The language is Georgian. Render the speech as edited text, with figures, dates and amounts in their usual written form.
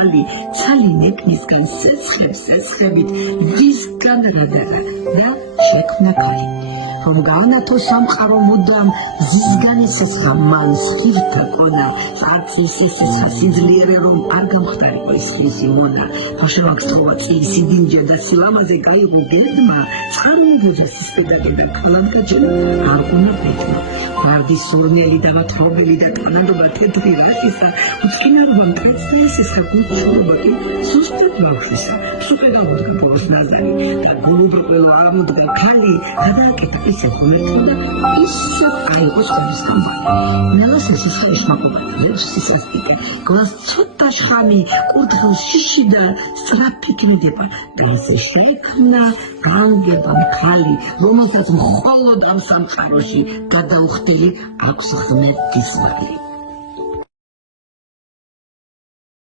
ხალი ცალი ნექნისგან სეცხებით ვისგან რადარა და შექმნა ქალი რომ გავნათო სამყარო მუდამ ზისგან იცეცხა მან სხივთა კონა წარწის ისეცხა სიძლიერე რომ არ გამხდარიყო ის ხის იმონა თოშემაგსტროვა წივსი დინჯა და სილამაზე გაიღო გედმა წარმოგეძა სისპედაკე და ქალანკაჭენა არ უნდა პეთმა ვარდის სურნელი და ვათრობილი და ტანადობა თეთრი რაშისა უცხინარობა მკაცია სისხლ გულშურობა კი სუსტად ბავშვისა სუპედაგოგა ბოლოს ნაზარი და გულუბრყველო ამოდგა ქალი გადააკეთა ისე ღმერთმა და ისე გაიყო სხვების გამბარი ნელასა სისხლის მაყობა ლებს სისასტიკე გლას ცოტა შხამი კურთხილ შიში და სწრაფი კმედება და ისე შექმნა განგება ქალი რომელსაც მხოლოდ ამ სამყაროში გადაუხდილი აქვს ღმერთის ვალი